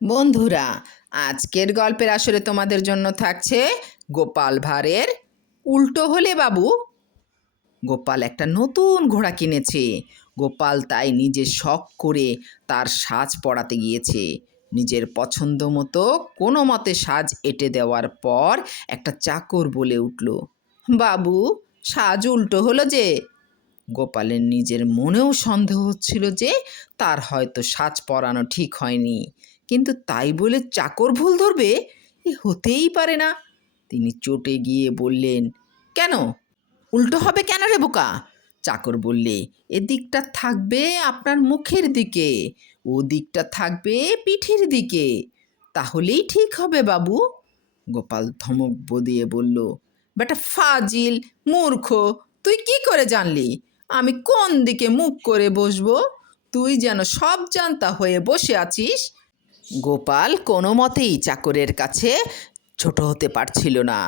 বন্ধুরা, আজকের গল্পের আসরে তোমাদের জন্য থাকছে গোপাল ভাঁড়ের উল্টো হলে বাবু। গোপাল একটা নতুন ঘোড়া কিনেছে। গোপাল তাই নিজে শখ করে তার সাজ পড়াতে গিয়েছে। নিজের পছন্দ মতো কোনো মতে সাজ এঁটে দেওয়ার পর একটা চাকর বলে উঠল, বাবু, সাজ উল্টো হলো যে। গোপালের নিজের মনেও সন্দেহ হচ্ছিল যে তার হয়তো সাজ পরানো ঠিক হয়নি, কিন্তু তাই বলে চাকর ভুল ধরবে? এ হতেই পারে না। তিনি চটে গিয়ে বললেন, কেন উল্টো হবে কেন রে বোকা? চাকর বললে, এদিকটা থাকবে আপনার মুখের দিকে, ও দিকটা থাকবে পিঠের দিকে, তাহলেই ঠিক হবে বাবু। গোপাল ধমক দিয়ে বলল, বেটা ফাজিল, মূর্খ, তুই কি করে জানলি আমি কোন দিকে মুখ করে বসবো? তুই যেন সব জানতা হয়ে বসে আছিস। গোপাল কোনো মতেই চাকরের কাছে ছোট হতে পারছিল না।